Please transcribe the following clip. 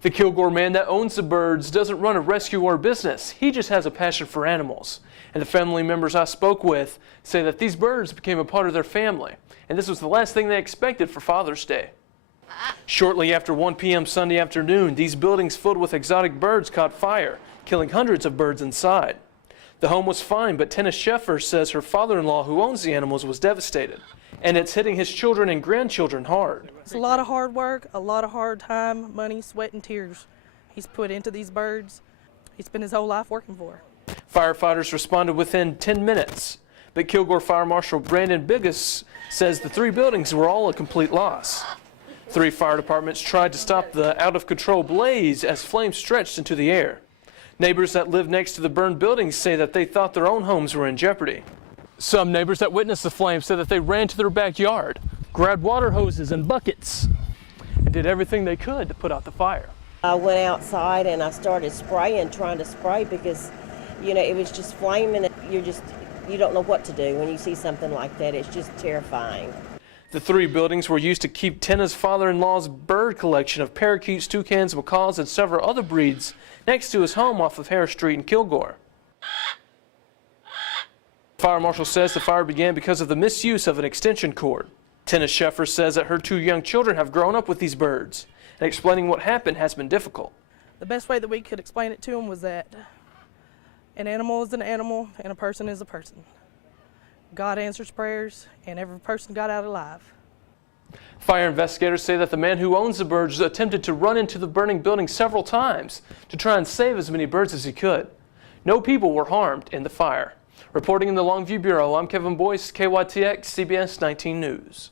The Kilgore man that owns the birds doesn't run a rescue or business. He just has a passion for animals. And the family members I spoke with say that these birds became a part of their family. And this was the last thing they expected for Father's Day. Shortly after 1 p.m. Sunday afternoon, these buildings filled with exotic birds caught fire, killing hundreds of birds inside. The home was fine, but Tenna Sheffer says her father-in-law, who owns the animals, was devastated. And it's hitting his children and grandchildren hard. It's a lot of hard work, a lot of hard time, money, sweat, and tears he's put into these birds. He spent his whole life working for. Firefighters responded within 10 minutes, but Kilgore Fire Marshal Brandon Biggus says the 3 buildings were all a complete loss. 3 fire departments tried to stop the out-of-control blaze as flames stretched into the air. Neighbors that live next to the burned buildings say that they thought their own homes were in jeopardy. Some neighbors that witnessed the flames said that they ran to their backyard, grabbed water hoses and buckets, and did everything they could to put out the fire. I went outside and I started spraying, trying to spray because, you know, it was just flaming. You don't know what to do when you see something like that. It's just terrifying. The 3 buildings were used to keep Tenna's father-in-law's bird collection of parakeets, toucans, macaws, and several other breeds next to his home off of Harris Street in Kilgore. Fire Marshal says the fire began because of the misuse of an extension cord. Tenna Sheffer says that her 2 young children have grown up with these birds, and explaining what happened has been difficult. The best way that we could explain it to him was that an animal is an animal and a person is a person. God answers prayers, and every person got out alive. Fire investigators say that the man who owns the birds attempted to run into the burning building several times to try and save as many birds as he could. No people were harmed in the fire. Reporting in the Longview Bureau, I'm Kevin Boyce, KYTX, CBS 19 News.